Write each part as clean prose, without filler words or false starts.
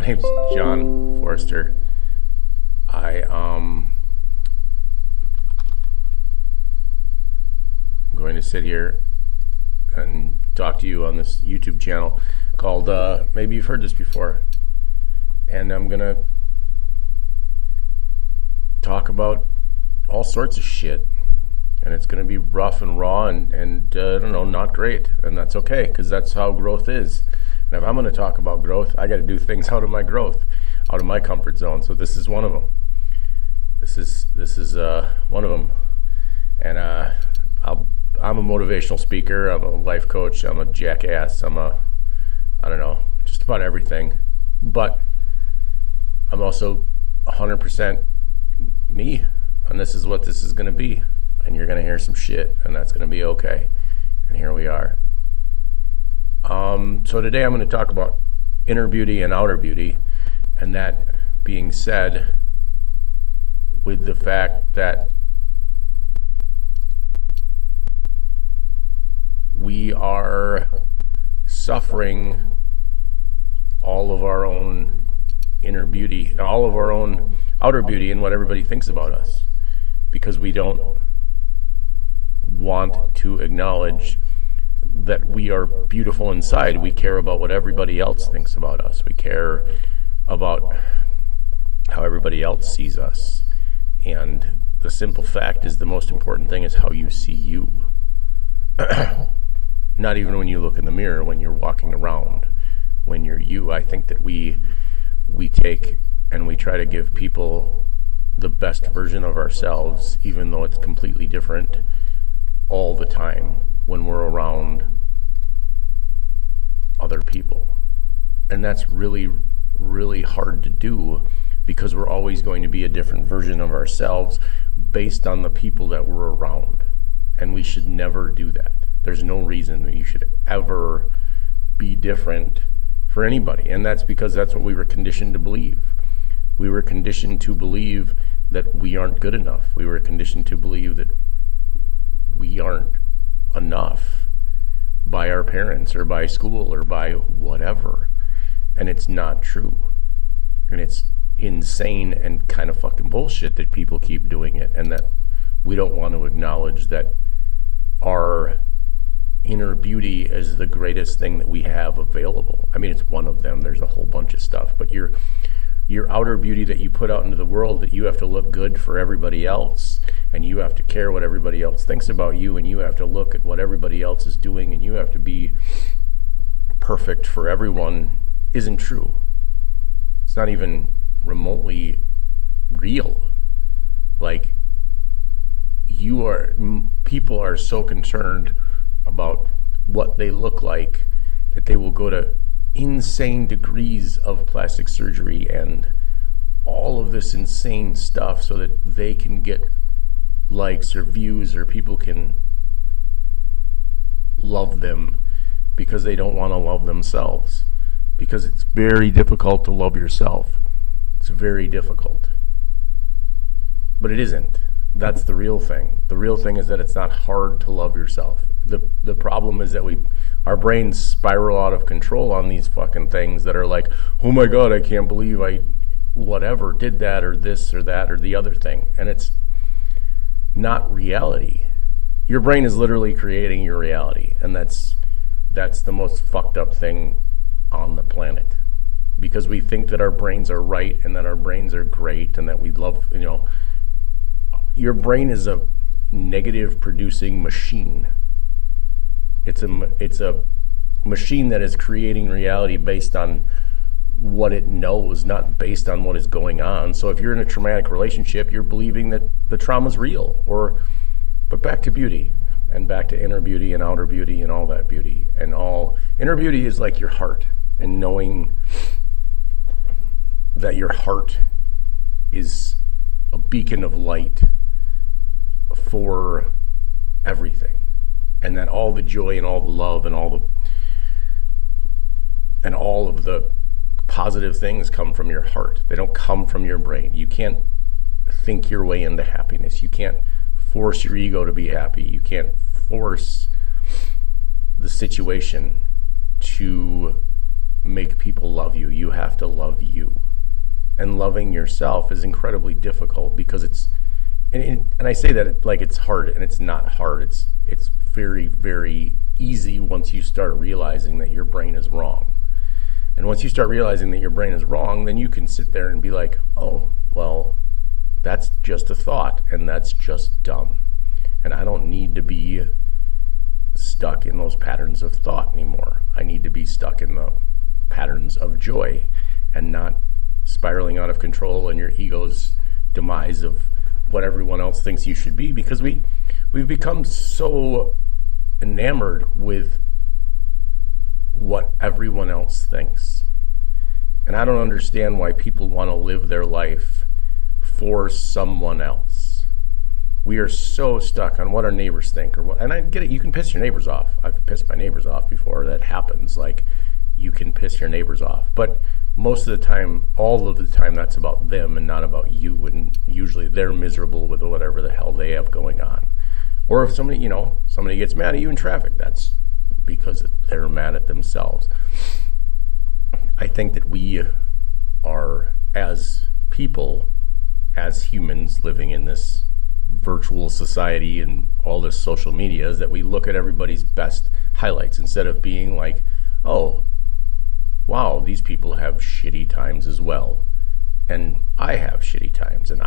My name's John Forrester. I'm going to sit here and talk to you on this YouTube channel called, maybe you've heard this before, and I'm going to talk about all sorts of shit, and it's going to be rough and raw and I don't know, not great, and that's okay, because that's how growth is. And if I'm going to talk about growth, I got to do things out of my growth, out of my comfort zone. So this is one of them. This is one of them. And I'm a motivational speaker. I'm a life coach. I'm a jackass. I don't know, just about everything. But I'm also 100% me. And this is what this is going to be. And you're going to hear some shit, and that's going to be okay. And here we are. So today I'm going to talk about inner beauty and outer beauty, and that being said, with the fact that we are suffering all of our own inner beauty, all of our own outer beauty, and what everybody thinks about us, because we don't want to acknowledge that we are beautiful inside. We care about what everybody else thinks about us. We care about how everybody else sees us. And the simple fact is, the most important thing is how you see you. Not even when you look in the mirror, when you're walking around, when you're you. I think that we take and we try to give people the best version of ourselves, even though it's completely different all the time when we're around other people. And that's really, really hard to do, because we're always going to be a different version of ourselves based on the people that we're around. And we should never do that. There's no reason that you should ever be different for anybody. And that's because that's what we were conditioned to believe. We were conditioned to believe that we aren't good enough. We were conditioned to believe that we aren't enough by our parents or by school or by whatever. And it's not true. And it's insane and kind of fucking bullshit that people keep doing it, and that we don't want to acknowledge that our inner beauty is the greatest thing that we have available. I mean, it's one of them. There's a whole bunch of stuff, but your outer beauty that you put out into the world, that you have to look good for everybody else, and you have to care what everybody else thinks about you, and you have to look at what everybody else is doing, and you have to be perfect for everyone, isn't true. It's not even remotely real. Like, people are so concerned about what they look like that they will go to insane degrees of plastic surgery and all of this insane stuff so that they can get likes or views, or people can love them, because they don't want to love themselves, because it's very difficult to love yourself. It's very difficult. But it isn't. That's the real thing. The real thing is that it's not hard to love yourself. The problem is that our brains spiral out of control on these fucking things that are like, oh my God, I can't believe I whatever did that, or this or that or the other thing. And it's not reality. Your brain is literally creating your reality, and that's the most fucked up thing on the planet, because we think that our brains are right and that our brains are great and that we love, your brain is a negative producing machine. It's a machine that is creating reality based on what it knows, not based on what is going on. So if you're in a traumatic relationship, you're believing that the trauma's real. But back to beauty, and back to inner beauty and outer beauty and all that beauty. And all inner beauty is like your heart, and knowing that your heart is a beacon of light for everything, and that all the joy and all the love and all of the positive things come from your heart. They don't come from your brain. You can't think your way into happiness. You can't force your ego to be happy. You can't force the situation to make people love you. You have to love you. And loving yourself is incredibly difficult because and I say that like it's hard, and it's not hard. It's very, very easy once you start realizing that your brain is wrong. And once you start realizing that your brain is wrong, then you can sit there and be like, oh, well, that's just a thought, and that's just dumb. And I don't need to be stuck in those patterns of thought anymore. I need to be stuck in the patterns of joy and not spiraling out of control and your ego's demise of what everyone else thinks you should be, because we've become so enamored with what everyone else thinks. And I don't understand why people want to live their life for someone else. We are so stuck on what our neighbors think, and I get it, you can piss your neighbors off. I've pissed my neighbors off before. That happens. Like, you can piss your neighbors off. But most of the time, all of the time, that's about them and not about you. And usually they're miserable with whatever the hell they have going on. Or if somebody gets mad at you in traffic, that's because they're mad at themselves. I think that we are, as people, as humans living in this virtual society and all this social media, is that we look at everybody's best highlights instead of being like, oh, wow, these people have shitty times as well. And I have shitty times, and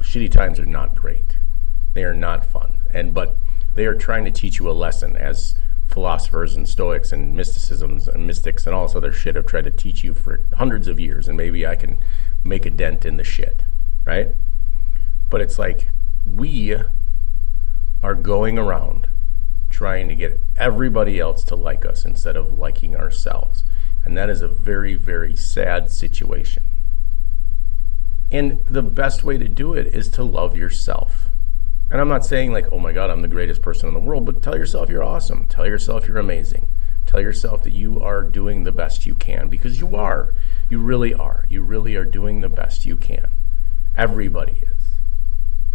shitty times are not great. They are not fun. But they are trying to teach you a lesson, as philosophers and Stoics and mysticisms and mystics and all this other shit have tried to teach you for hundreds of years, and maybe I can make a dent in the shit, right? But it's like we are going around trying to get everybody else to like us instead of liking ourselves. And that is a very, very sad situation. And the best way to do it is to love yourself. And I'm not saying like, oh my God, I'm the greatest person in the world, but tell yourself you're awesome. Tell yourself you're amazing. Tell yourself that you are doing the best you can, because you are. You really are. You really are doing the best you can. Everybody is.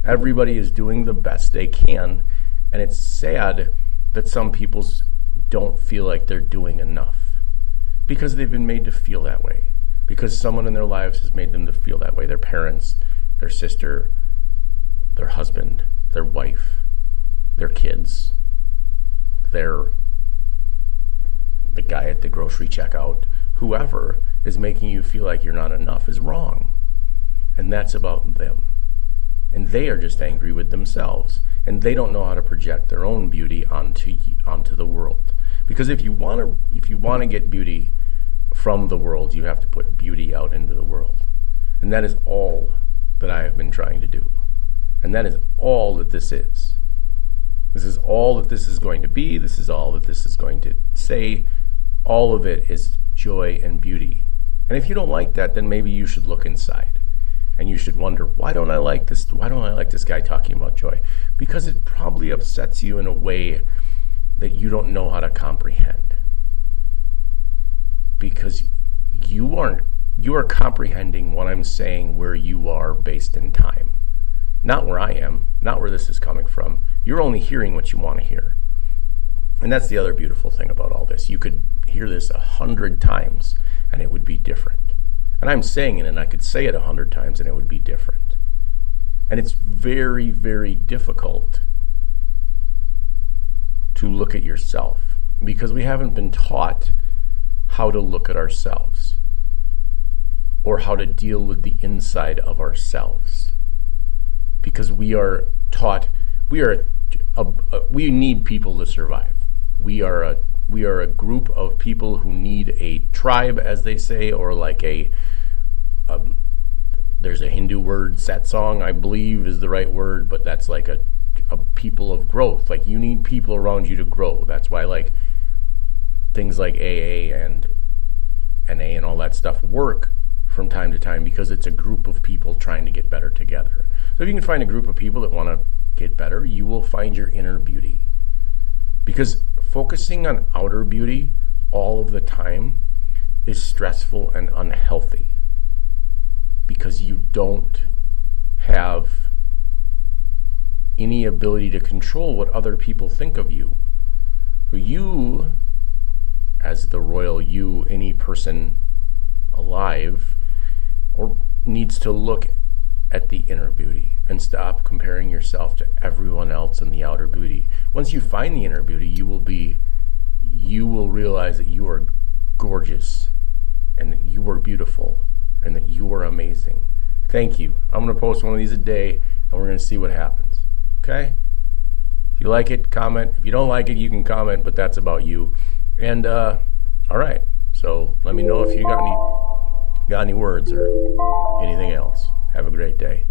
Everybody is doing the best they can. And it's sad that some people don't feel like they're doing enough because they've been made to feel that way. Because someone in their lives has made them to feel that way. Their parents, their sister, their husband, their wife, their kids, the guy at the grocery checkout, whoever is making you feel like you're not enough is wrong. And that's about them. And they are just angry with themselves. And they don't know how to project their own beauty onto the world. Because if you want to get beauty from the world, you have to put beauty out into the world. And that is all that I have been trying to do. And that is all that this is. This is all that this is going to be. This is all that this is going to say. All of it is joy and beauty. And if you don't like that, then maybe you should look inside. And you should wonder, why don't I like this? Why don't I like this guy talking about joy? Because it probably upsets you in a way that you don't know how to comprehend. Because you are comprehending what I'm saying where you are based in time. Not where I am, not where this is coming from. You're only hearing what you want to hear. And that's the other beautiful thing about all this. You could hear this 100 times and it would be different. And I'm saying it, and I could say it 100 times and it would be different. And it's very, very difficult to look at yourself because we haven't been taught how to look at ourselves or how to deal with the inside of ourselves. Because we are taught, we need people to survive. We are a group of people who need a tribe, as they say, or like there's a Hindu word, satsang, I believe is the right word, but that's like a people of growth. Like you need people around you to grow. That's why like things like AA and NA and all that stuff work from time to time, because it's a group of people trying to get better together. So if you can find a group of people that want to get better, you will find your inner beauty. Because focusing on outer beauty all of the time is stressful and unhealthy. Because you don't have any ability to control what other people think of you. So you as the royal you, any person alive or needs to look at the inner beauty and stop comparing yourself to everyone else in the outer beauty. Once you find the inner beauty, you will realize that you are gorgeous and that you are beautiful and that you are amazing. Thank you. I'm going to post one of these a day and we're going to see what happens. Okay? If you like it, comment. If you don't like it, you can comment, but that's about you. And all right. So let me know if you got any words or anything else. Have a great day.